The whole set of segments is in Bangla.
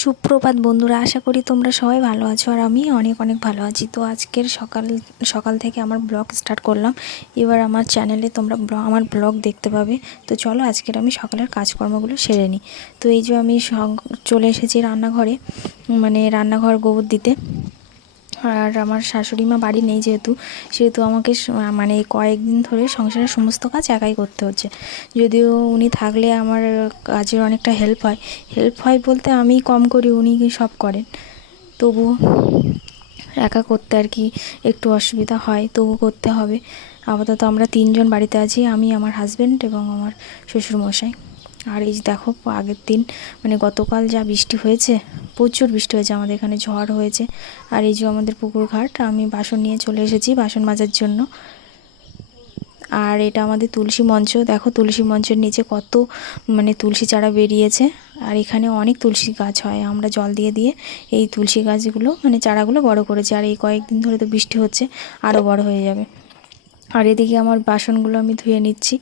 সুপ্রভাত বন্ধুরা, আশা করি তোমরা সবাই ভালো আছো আর আমি অনেক অনেক ভালো আছি। তো আজকের সকাল সকাল থেকে আমার ব্লগ স্টার্ট করলাম। এবার আমার চ্যানেলে তোমরা আমার ব্লগ দেখতে পাবে। তো চলো আজকের আমি সকালের কাজকর্মগুলো সেরে নিই। তো এই যে আমি চলে এসেছি রান্নাঘরে মানে রান্নাঘর গোবর দিতে। আর আমার শাশুড়ি মা বাড়ি নেই যেহেতু, সেহেতু আমাকে মানে কয়েকদিন ধরে সংসারের সমস্ত কাজ একাই করতে হচ্ছে। যদিও উনি থাকলে আমার কাজের অনেকটা হেল্প হয়। হেল্প হয় বলতে আমি কম করি, উনি সব করেন। তবু একা করতে আর কি একটু অসুবিধা হয় তবু করতে হবে। আপাতত আমরা তিনজন বাড়িতে আছি, আমি, আমার হাজব্যান্ড এবং আমার শ্বশুরমশাই। আর এই দেখো, আগের দিন মানে গতকাল যা বৃষ্টি হয়েছে, প্রচুর বৃষ্টি হয়েছে, আমাদের এখানে ঝড় হয়েছে। আর এই যে আমাদের পুকুর ঘাট, আমি বাসন নিয়ে চলে এসেছি বাসন মাজার জন্য। আর এটা আমাদের তুলসী মঞ্চ, দেখো তুলসী মঞ্চের নিচে কত মানে তুলসী চারা বেরিয়েছে। আর এখানে অনেক তুলসী গাছ হয়, আমরা জল দিয়ে দিয়ে এই তুলসী গাছগুলো মানে চারাগুলো বড় করেছি। আর এই কয়েকদিন ধরে তো বৃষ্টি হচ্ছে আরও বড় হয়ে যাবে। আর এদিকে আমার বাসনগুলো আমি ধুয়ে নিচ্ছি,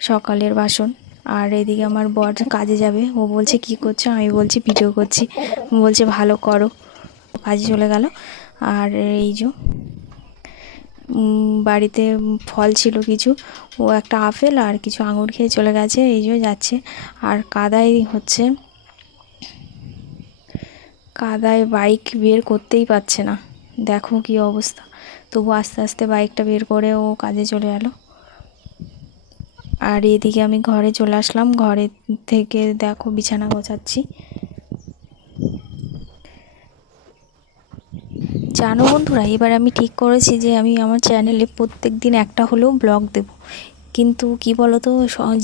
সকালের বাসন। আর এদিকে আমার বর কাজে যাবে। ও বলছে, কি করছ? আমি বলছি, ভিডিও করছি। বলছে, ভালো করো। কাজে চলে গেল। আর এই যে বাড়িতে ফল ছিল কিছু, ও একটা আপেল আর কিছু আঙুর খেয়ে চলে গেছে। এই যে, যাচ্ছে। আর কাদায় হচ্ছে, কাদায় বাইক বের করতেই পারছে না। দেখো কি অবস্থা। তবু আস্তে আস্তে বাইকটা বের করে ও কাজে চলে এলো। আর এদিকে আমি ঘরে চলে আসলাম। ঘরে থেকে দেখো বিছানা গোছাচ্ছি। জানো বন্ধুরা, এবার আমি ঠিক করেছি যে আমি আমার চ্যানেলে প্রত্যেক দিন একটা হলেও ব্লগ দেব। কিন্তু কি বলতো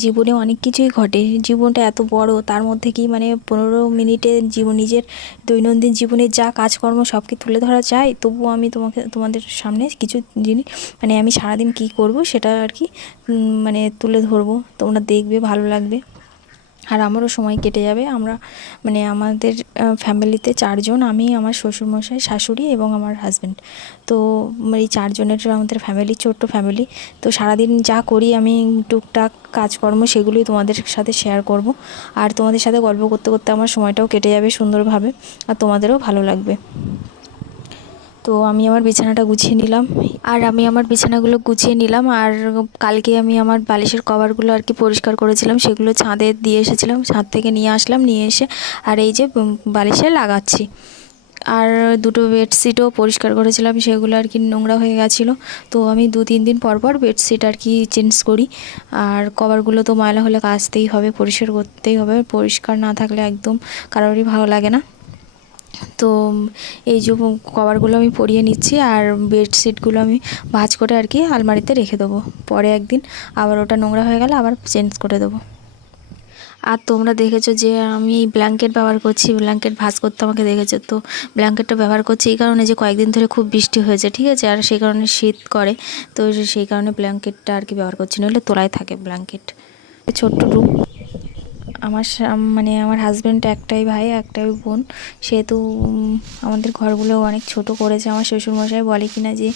জীবনে অনেক কিছুই ঘটে। জীবনটা এত বড়, তার মধ্যে কি মানে পনেরো মিনিটে জীবন, নিজের দৈনন্দিন জীবনের যা কাজকর্ম সব কি তুলে ধরা যায় তবুও আমি তোমাকে, তোমাদের সামনে কিছু জিনিস মানে আমি সারাদিন কি করব সেটা আর কি মানে তুলে ধরবো। তোমরা দেখবে, ভালো লাগবে। আর আমারও সময় কেটে যাবে। আমরা মানে আমাদের ফ্যামিলিতে চারজন, আমি, আমার শ্বশুরমশাই, শাশুড়ি এবং আমার হাজব্যান্ড তো এই চারজনের আমাদের ফ্যামিলি ছোট্ট ফ্যামিলি তো সারাদিন যা করি আমি, টুকটাক কাজকর্ম সেগুলোই তোমাদের সাথে শেয়ার করব। আর তোমাদের সাথে গল্প করতে করতে আমার সময়টাও কেটে যাবে সুন্দরভাবে। আর তোমাদেরও ভালো লাগবে। তো আমি আমার বিছানাটা গুছিয়ে নিলাম। আর আমি আমার বিছানাগুলো গুছিয়ে নিলাম আর কালকে আমি আমার বালিশের কভারগুলো আর কি পরিষ্কার করেছিলাম, সেগুলো ছাদে দিয়ে এসেছিলাম, ছাদ থেকে নিয়ে আসলাম, নিয়ে এসে আর এই যে বালিশে লাগাচ্ছি। আর দুটো বেডশিটও পরিষ্কার করেছিলাম, সেগুলো আর কি নোংরা হয়ে গেছিল। তো আমি দু তিন দিন পর পর বেডশিট আর কি চেঞ্জ করি। আর কভারগুলো তো ময়লা হলে কাচতেই হবে, পরিষ্কার করতেই হবে। পরিষ্কার না থাকলে একদম কারোরই ভালো লাগে না। তো এই যে কভারগুলো আমি পরিয়ে নিচ্ছি আর বেডশিটগুলো আমি ভাঁজ করে আর কি আলমারিতে রেখে দেবো। পরে একদিন আবার ওটা নোংরা হয়ে গেলে আবার চেঞ্জ করে দেবো। আর তোমরা দেখেছ যে আমি এই ব্ল্যাঙ্কেট ব্যবহার করছি, ব্ল্যাঙ্কেট ভাঁজ করতে আমাকে দেখেছ, তো ব্ল্যাঙ্কেটটা ব্যবহার করছি এই কারণে যে কয়েকদিন ধরে খুব বৃষ্টি হয়েছে, ঠিক আছে? আর সেই কারণে শীত করে, তো সেই কারণে ব্ল্যাঙ্কেটটা আর কি ব্যবহার করছি, নইলে তোলায় থাকে ব্ল্যাঙ্কেট। ছোট্ট রুম আমার মানে আমার হাজব্যান্ড একটাই ভাই, একটাই বোন। সেহেতু আমাদের ঘরগুলো অনেক ছোট করেছে। আমার শ্বশুরমশাই বলে কিনা যে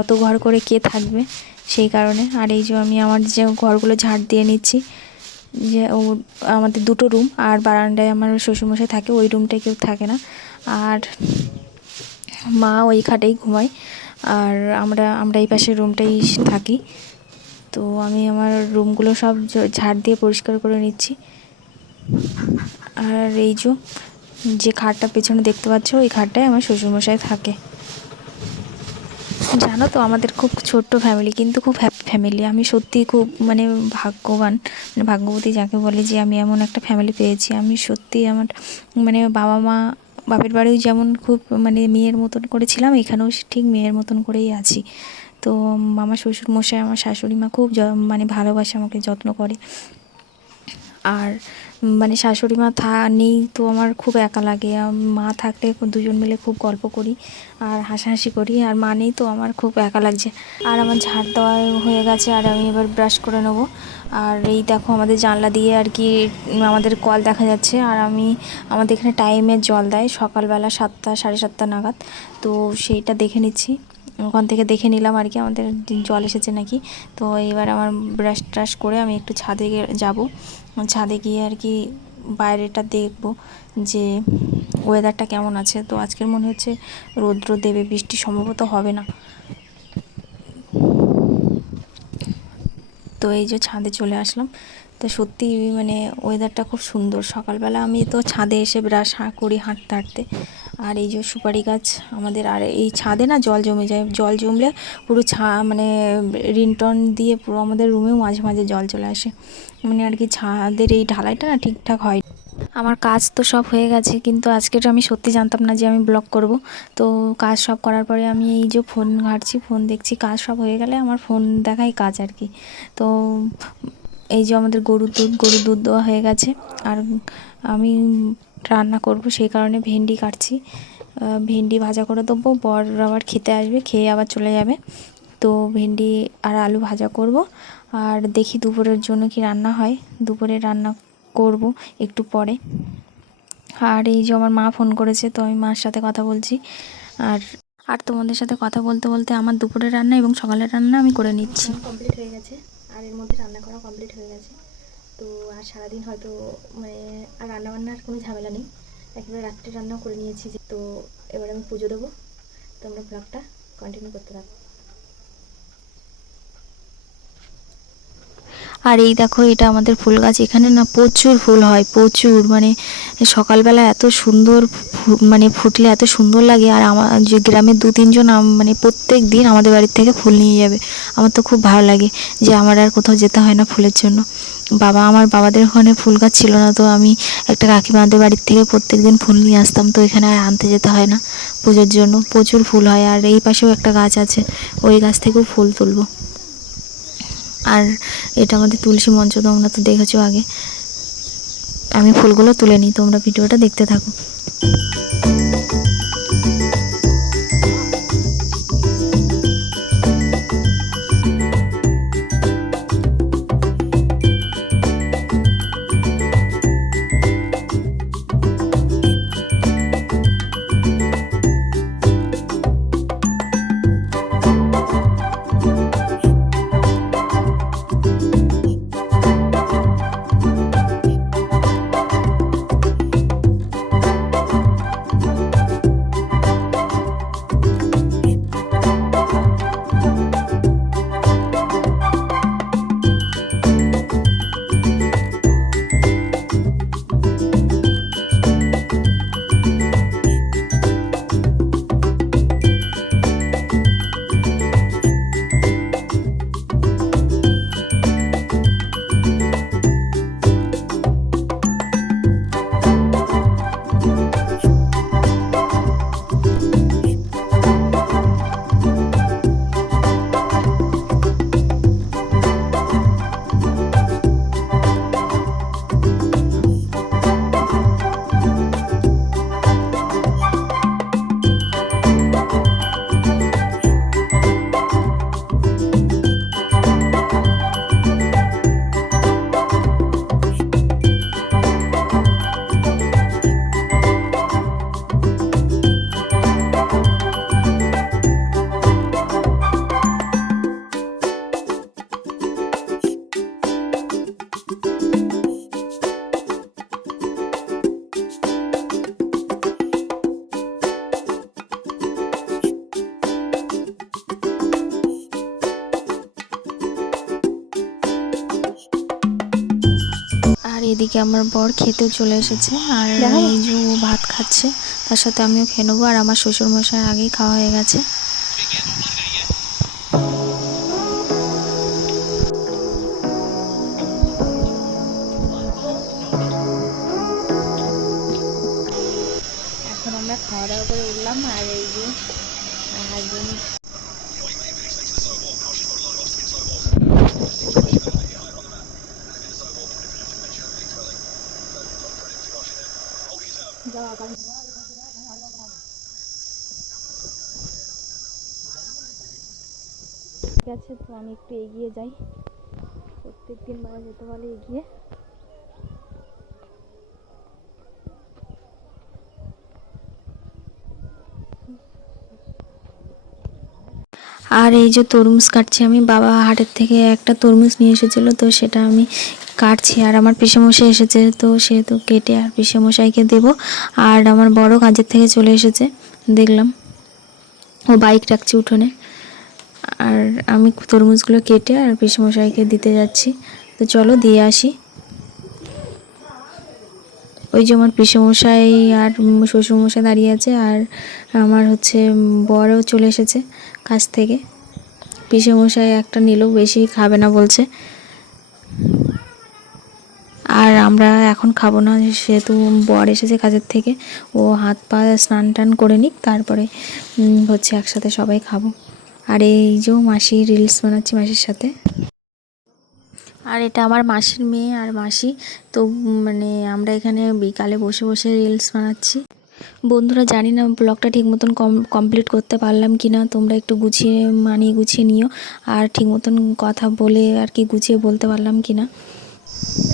অত ঘর করে কে থাকবে? সেই কারণে। আর এই যে আমি আমার যে ঘরগুলো ঝাড় দিয়ে নিচ্ছি, যে ও, আমাদের দুটো রুম আর বারান্দায় আমার শ্বশুরমশাই থাকে, ওই রুমটায় কেউ থাকে না। আর মা ওই খাটেই ঘুমায়। আর আমরা আমরা এই পাশের রুমটাই থাকি। তো আমি আমার রুমগুলো সব ঝাড় দিয়ে পরিষ্কার করে নিচ্ছি। আর এই যে যে খাটটা পেছনে দেখতে পাচ্ছ, ওই খাটটায় আমার শ্বশুরমশাই থাকে। জানো তো, আমাদের খুব ছোট্ট ফ্যামিলি কিন্তু খুব হ্যাপি ফ্যামিলি আমি সত্যি খুব মানে ভাগ্যবান মানে ভাগ্যবতী যাকে বলে যে আমি এমন একটা ফ্যামিলি পেয়েছি। আমি সত্যি আমার মানে বাবা মা, বাপের বাড়িও যেমন খুব মানে মেয়ের মতন করেছিলাম, এখানেও ঠিক মেয়ের মতন করেই আছি। তো আমার শ্বশুর মশাই আমার শাশুড়ি মা খুব মানে ভালোবাসে, আমাকে যত্ন করে। আর মানে শাশুড়ি মা থা, নেই তো আমার খুব একা লাগে। মা থাকলে দুজন মিলে খুব গল্প করি আর হাসাহাসি করি। আর মা নেই তো আমার খুব একা লাগছে। আর আমার ঝাড় দেওয়া হয়ে গেছে আর আমি এবার ব্রাশ করে নেব। আর এই দেখো আমাদের জানলা দিয়ে আর কি আমাদের কল দেখা যাচ্ছে। আর আমি, আমাদের এখানে টাইমে জল দেয় সকালবেলা সাতটা, সাড়ে সাতটা নাগাদ। তো সেইটা দেখে নিচ্ছি। ওখান থেকে দেখে নিলাম আর কি, আমাদের জল এসেছে নাকি। তো এবার আমার ব্রাশ ট্রাশ করে আমি একটু ছাদে যাব। ছাদে গিয়ে আর কি বাইরেটা দেখব যে ওয়েদারটা কেমন আছে। তো আজকের মনে হচ্ছে রৌদ্র দেবে, বৃষ্টি সম্ভবত হবে না। তো এই যে ছাদে চলে আসলাম। তো সত্যি মানে ওয়েদারটা খুব সুন্দর। সকালবেলা আমি তো ছাদে এসে ব্রাশ হা, করি হাঁটতে হাঁটতে। আর এই যে সুপারি গাছ, আমাদের আর এই ছাদে না জল জমে যায়, জল জমলে পুরো ছা মানে রিনটন দিয়ে পুরো আমাদের রুমেও মাঝে মাঝে জল চলে আসে। মানে আর কি ছাদের এই ঢালাইটা না ঠিকঠাক হয়। আমার কাজ তো সব হয়ে গেছে, কিন্তু আজকের আমি সত্যি জানতাম না যে আমি ব্লগ করব। তো কাজ সব করার পরে আমি এই যে ফোন ঘাঁটছি, ফোন দেখছি, কাজ সব হয়ে গেলে আমার ফোন দেখাই কাজ আর কি। তো এই যে আমাদের গরুর দুধ গরুর দুধ দেওয়া হয়ে গেছে। আর আমি রান্না করব, সেই কারণে ভেন্ডি কাটছি। ভেন্ডি ভাজা করে দেবো, বর আবার খেতে আসবে, খেয়ে আবার চলে যাবে। তো ভেন্ডি আর আলু ভাজা করব। আর দেখি দুপুরের জন্য কি রান্না হয়। দুপুরে রান্না করব একটু পরে। আর এই যে আমার মা ফোন করেছে, তো আমি মার সাথে কথা বলছি। আর আর তোমাদের সাথে কথা বলতে বলতে আমার দুপুরের রান্না এবং সকালের রান্না আমি করে নিচ্ছি। কমপ্লিট হয়ে গেছে। আর এর মধ্যে রান্না করা কমপ্লিট হয়ে গেছে। তো আর সারাদিন হয়তো মানে আর রান্নাবান্নার কোনো ঝামেলা নেই। একেবারে রাত্রে রান্নাও করে নিয়েছি তো এবার আমি পুজো দেবো। তো আমরা ব্লগটা কন্টিনিউ করতে থাকো। আর এই দেখো, এটা আমাদের ফুল গাছ। এখানে না প্রচুর ফুল হয়, প্রচুর। মানে সকালবেলা এত সুন্দর মানে ফুটলে এত সুন্দর লাগে। আর আমার যে গ্রামের দু তিনজন মানে প্রত্যেক দিন আমাদের বাড়ির থেকে ফুল নিয়ে যাবে। আমার তো খুব ভালো লাগে যে আমার আর কোথাও যেতে হয় না ফুলের জন্য। বাবা, আমার বাবাদের ওখানে ফুল গাছ ছিল না, তো আমি একটা কাকিমাদের বাড়ির থেকে প্রত্যেক দিন ফুল নিয়ে আসতাম, তো এখানে আর আনতে যেতে হয় না পুজোর জন্য। প্রচুর ফুল হয়, আর এই পাশেও একটা গাছ আছে, ওই গাছ থেকেও ফুল তুলবো। আর এটা আমাদের তুলসী মঞ্চ, তোমরা তো দেখেছ আগে। আমি ফুলগুলো তুলে নিই, তোমরা ভিডিওটা দেখতে থাকো। আর এদিকে আমার বর খেতে চলে এসেছে আর এই যে ও ভাত খাচ্ছে তার সাথে আমিও খেয়ে নেব। আর আমার শ্বশুর মশাই আগেই খাওয়া হয়ে গেছে। এখন আমরা খাওয়া দাওয়া করে উঠলাম আর এই যে হাজবেন্ড আছে, তো আমি একটু এগিয়ে যাই। প্রত্যেক দিন বাবা যেতে বলে এগিয়ে। আর এই যে তরমুজ কাটছি আমি, বাবা হাটের থেকে একটা তরমুজ নিয়ে এসেছিল, তো সেটা আমি কাটছি। আর আমার পিসেমশাই এসেছে, তো সেহেতু কেটে আর পিসেমশাইকে দেব। আর আমার বড় কাজের থেকে চলে এসেছে, দেখলাম। ও বাইক রাখছে উঠোনে। আর আমি তরমুজগুলো কেটে আর পিসেমশাইকে দিতে যাচ্ছি। তো চলো দিয়ে আসি। ওই যে আমার পিসেমশাই আর শ্বশুরমশাই দাঁড়িয়ে আছে আর আমার হচ্ছে বড়ও চলে এসেছে কাছ থেকে। পিসেমশাই একটা নিলেও বেশি খাবে না বলছে। আর আমরা এখন খাব না, সেহেতু বর এসেছে কাজের থেকে। ও হাত পা স্নান টান করে নিক, তারপরে হচ্ছে একসাথে সবাই খাব। আর এই যে মাসি রিলস বানাচ্ছি মাসির সাথে। আর এটা আমার মাসির মেয়ে আর মাসি। তো মানে আমরা এখানে বিকালে বসে বসে রিলস বানাচ্ছি। বন্ধুরা, জানি না ব্লগটা ঠিক মতন কমপ্লিট করতে পারলাম কি না তোমরা একটু গুছিয়ে, মানিয়ে গুছিয়ে নিও। আর ঠিক মতন কথা বলে আর কি গুছিয়ে বলতে পারলাম কি না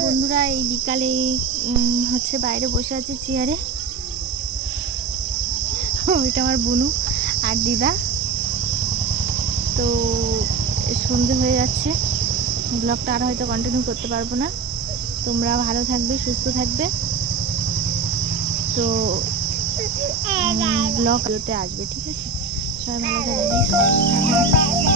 বন্ধুরা, এই বিকালে হচ্ছে বাইরে বসে আছে চেয়ারে ওইটা আমার বুনু আর দিদা। তো সন্ধে হয়ে যাচ্ছে। ব্লগটা আর হয়তো কন্টিনিউ করতে পারব না। তোমরা ভালো থাকবে, সুস্থ থাকবে। তো ব্লগ আসবে, ঠিক আছে? সবাই ভালো থাকবে।